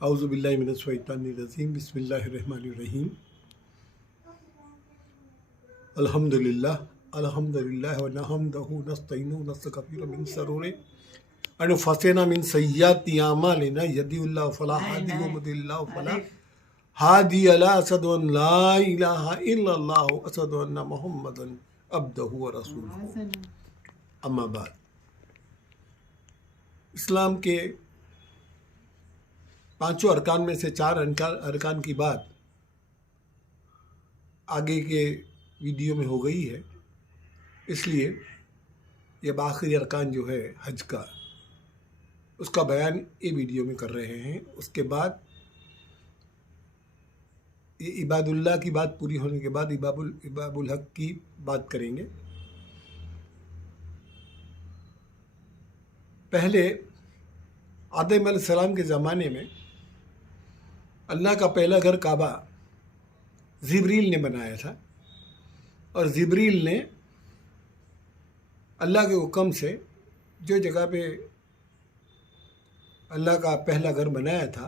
আউজুবিল্লাহ মিনাজ সৈতানির রাজিম বিসমিল্লাহ রহমান রহিম আলহামদুলিল্লাহ আলহামদুলিল্লাহ নাহমদাহু নাস্তাইনু নাস্তাগফিরু মিন শারুরি আনফুসিনা মিন সাইয়্যাতি আমালিনা ইয়াদিউল্লাহু ফালা হাদিয়া ওয়া ফালা হাদিয়া লা আসাদু আন লা ইলাহা ইল্লাল্লাহু আসাদু আন্না মুহাম্মাদান আবদুহু ওয়া রাসূলুহু আম্মা বাদ ইসলামকে पाँचों अरकान में से चार अरकान की बात आगे के वीडियो में हो गई है। इसलिए ये आखिरी अरकान जो है हज का, उसका बयान ये वीडियो में कर रहे हैं। उसके बाद ये इबादुल्लाह की बात पूरी होने के बाद इबाबुल इबाबुल हक की बात करेंगे। पहले आदम सलाम के ज़माने में अल्लाह का पहला घर काबा जिब्रील ने बनाया था और जिब्रील ने अल्लाह के हुक्म से जो जगह पे अल्लाह का पहला घर बनाया था,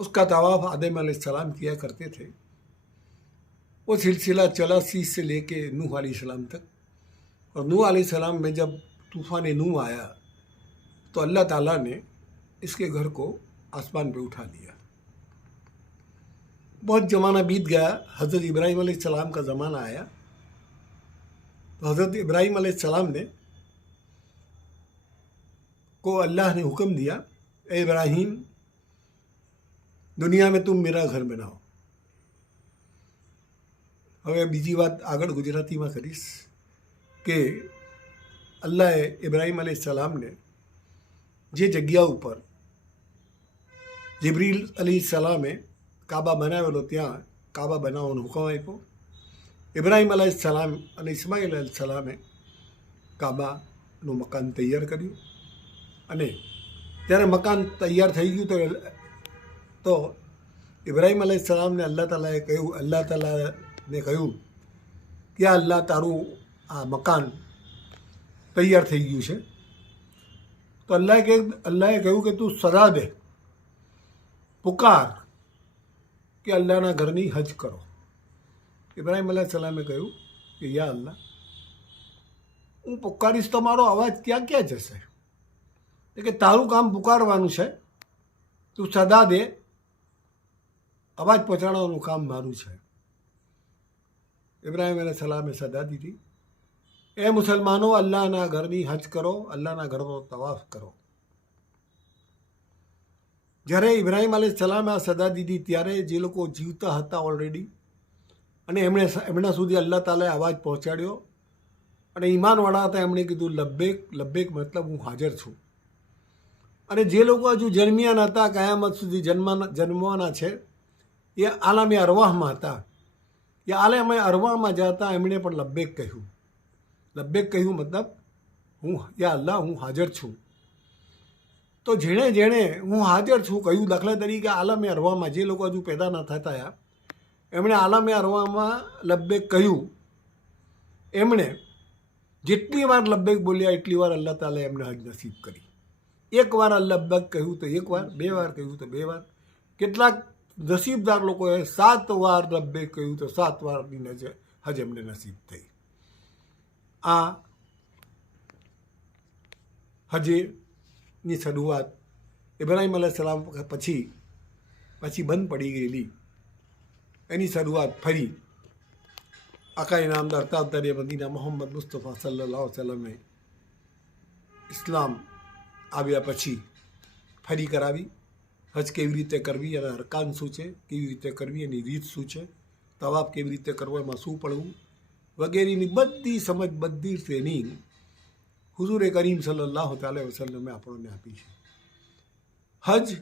उसका तवाफ़ आदम सलाम किया करते थे। वो सिलसिला चला सीस से लेके नूह सलाम तक। और नूह सलाम में जब तूफ़ान नूह आया तो अल्लाह ताला ने इसके घर को आसमान पे उठा लिया बहुत ज़माना बीत गया हज़रत इब्राहिम सलाम का ज़माना आया तो हज़रत इब्राहिम सलाम ने को अल्लाह ने हुक्म दिया ए इब्राहिम દુનિયા મેં તું મેરા ઘર બનાવો હવે બીજી વાત આગળ ગુજરાતીમાં કરીશ કે અલ્લાહે ઇબ્રાહિમ અલી સલામને જે જગ્યા ઉપર જિબ્રીલ અલી સલામે કાબા બનાવેલો ત્યાં કાબા બનાવવાનો હુકમ આપ્યો. ઇબ્રાહિમ અલી સલામ અને ઇસ્માઇલ અલી સલામે કાબાનું મકાન તૈયાર કર્યું. અને ત્યારે મકાન તૈયાર થઈ ગયું તો તો ઇબ્રાહિમ અલી સલામને અલ્લાહ તાલાએ કહ્યું, અલ્લાહ તાલાને કહ્યું કે આ અલ્લાહ તારું આ મકાન તૈયાર થઈ ગયું છે. તો અલ્લાહે કે અલ્લાહે કહ્યું કે તું સદા દે. પુકાર કે અલ્લાહના ઘરની હજ કરો. ઇબ્રાહિમ અલ્લાહ સલામે કહ્યું કે, યા અલ્લાહ, હું પુકારીશ તો મારો અવાજ ક્યાં ક્યાં જશે? કે, તારું કામ પુકારવાનું છે. તું સદા દે. અવાજ પહોંચાડવાનું કામ મારું છે. ઇબ્રાહિમ અલી સલામે સદા દીધી. એ મુસલમાનો, અલ્લાહના ઘરની હજ કરો. અલ્લાહના ઘરનો તવાફ કરો. જ્યારે ઇબ્રાહિમ અલી સલામે આ સદા દીધી, ત્યારે જે લોકો જીવતા હતા ઓલરેડી અને એમણે એમના સુધી અલ્લાહ તાલાએ અવાજ પહોંચાડ્યો. અને ઈમાનવાળા હતા, એમણે કીધું, લબ્બેક લબ્બેક મતલબ હું હાજર છું. અને જે લોકો હજુ જન્મ્યા નહોતા કયામત સુધી જન્મવાના જન્મવાના છે, એ આલામે અરવાહમાં હતા. એ આલામે અરવાહમાં જતા એમણે પણ લબ્બેક કહ્યું. લબ્બેક કહ્યું મતલબ, હું, યા અલ્લાહ, હું હાજર છું. તો જેણે જેણે હું હાજર છું કહ્યું દાખલા તરીકે આલમે અરવામાં જે લોકો હજુ પેદા ન થતા એમણે આલમે અરવામાં લબ્બેક કહ્યું, એમણે જેટલી વાર લબ્બેક બોલ્યા એટલી વાર અલ્લાહ તાલા એમને હજ નસીબ કરી. એક વાર લબ્બેક કહ્યું તો એક વાર, બે વાર કહ્યું તો બે વાર. કેટલાક નસીબદાર લોકોએ સાત વાર લબ્બેક કહ્યું તો સાત વારની નજર હજ એમને નસીબ થઈ. આ હજેની શરૂઆત ઇબ્રાહિમ અલાહ સલામ પછી પછી બંધ પડી ગયેલી. એની શરૂઆત ફરી આકાઈ નામદાર તાબદારી મદીના મોહમ્મદ મુસ્તફા સલ્લા સલમે ઇસ્લામ આવ્યા પછી ફરી કરાવી. હજ કેવી રીતે કરવી અને હરકાન શું છે, કેવી રીતે કરવી, એની રીત શું છે તવાબ કેવી રીતે કરવો, એમાં શું પડવું વગેરેની બધી સમજ બધી ટ્રેનિંગ હુઝુરે કરીમ સલ્લાહ તાલે વસલમે આપણને આપી છે. હજ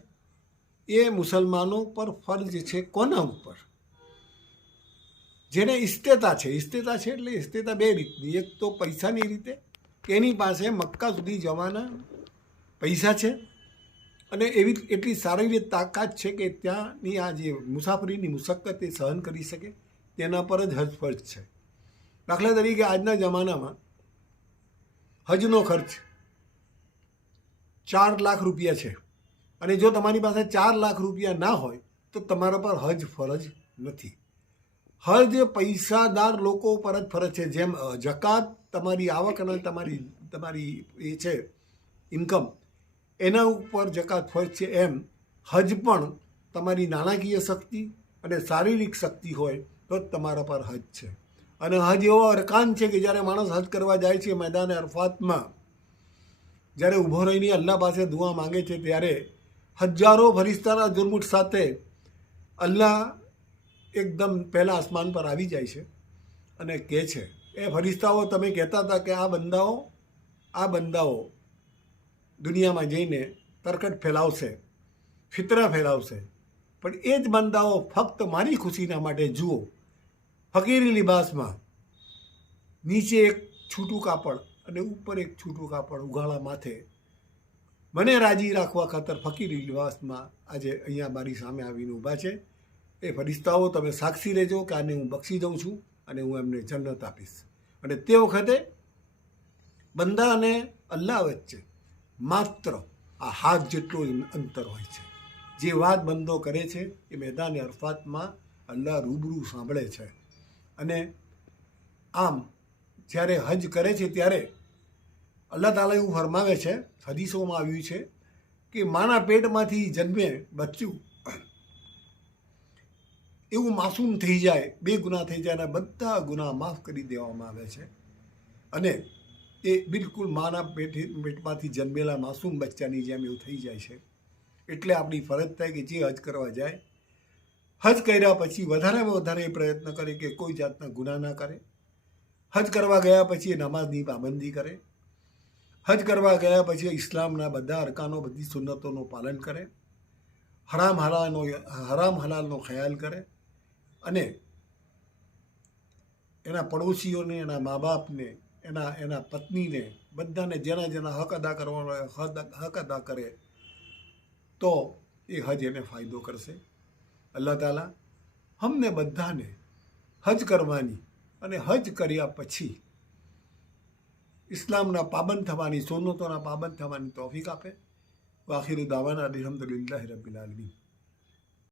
એ મુસલમાનો પર ફરજ છે કોના ઉપર? જેને ઇસ્તેતા છે. ઇસ્તેતા છે એટલે ઇસ્તેતા બે રીતની. એક તો પૈસાની રીતે કે એની પાસે મક્કા સુધી જવાના પૈસા છે અને એવી એટલી સારી રીતે તાકાત છે કે ત્યાંની આ જે મુસાફરીની મુશક્કત એ સહન કરી શકે, તેના પર જ હજ ફર્જ છે. દાખલા તરીકે આજના જમાનામાં હજનો ખર્ચ ચાર લાખ રૂપિયા છે. અને જો તમારી પાસે ચાર લાખ રૂપિયા ના હોય, તો તમારા પર હજ ફરજ નથી. હજ પૈસાદાર લોકો પર જ ફરજ છે. જેમ જકાત તમારી આવક અને તમારી તમારી એ છે ઇન્કમ એના ઉપર જકાત ફરજ છે એમ, હજ પણ તમારી નાણાકીય શક્તિ અને શારીરિક શક્તિ હોય તો તમારા પર હજ છે. અને હજ એવો અરકાન છે કે જ્યારે માણસ હજ કરવા જાય છે મેદાન અરફાતમાં, જ્યારે ઊભો રહીને અલ્લાહ પાસે દુઆ માંગે છે, ત્યારે હજારો ફરિસ્તાના જુરમુટ સાથે અલ્લાહ એકદમ પહેલાં આસમાન પર આવી જાય છે અને કહે છે, એ ફરિસ્તાઓ, તમે કહેતા હતા કે આ બંદાઓ આ બંદાઓ દુનિયામાં જઈને તરકટ ફેલાવશે, ફિતરા ફેલાવશે. પણ એ જ બંદાઓ ફક્ત મારી ખુશીના માટે, જુઓ ફકીરી લિબાસમાં નીચે એક છૂટું કાપડ અને ઉપર એક છૂટું કાપડ ઉઘાડા માથે મને રાજી રાખવા ખાતર ફકીરી લિબાસમાં આજે અહીંયા મારી સામે આવીને ઊભા છે. એ ફરિસ્તાઓ તમે સાક્ષી રહેજો કે આને હું બક્ષી દઉં છું અને હું એમને જન્નત આપીશ. અને તે વખતે બંદા અને અલ્લાહ વચ્ચે માત્ર આ હાથ જેટલું અંતર હોય છે. જે વાત બંદો કરે છે એ મેદાન અરફાતમાં અલ્લાહ રૂબરૂ સાંભળે છે. અને આમ જ્યારે હજ કરે છે ત્યારે અલ્લાહ તાલા એવું ફરમાવે છે, હદીસોમાં આવ્યું છે કે માના પેટમાંથી જન્મે બચ્ચું એવું માસૂમ થઈ જાય, બે ગુના થઈ જાય અને બધા ગુના માફ કરી દેવામાં આવે છે. અને એ બિલકુલ માના પેટે પેટમાંથી જન્મેલા માસૂમ બચ્ચાની જેમ એવું થઈ જાય છે. એટલે આપણી ફરજ થાય કે જે હજ કરવા જાય હજ કર્યા પછી વધારેમાં વધારે પ્રયત્ન કરે કે કોઈ જાતના ગુના ના કરે. હજ કરવા ગયા પછી એ નમાઝની પાબંદી કરે. હજ કરવા ગયા પછી ઇસ્લામના બધા અરકાનો, બધી સુન્નતોનું પાલન કરે. હરામ હલાલનો હરામ હલાલનો ખ્યાલ કરે અને એના પડોશીઓને, એના મા બાપને એના એના પત્નીને, બધાને જેના જેના હક અદા કરવાનો હક અદા કરે તો એ હજ એને ફાયદો કરશે. અલ્લાહ તાલા અમને બધાને હજ કરવાની અને હજ કર્યા પછી ઇસ્લામના પાબંદ થવાની સોનતોના પાબંદ થવાની તોફીક આપે. વાખીરુ દાવાના અલહમદુલિલ્લાહ રબીલ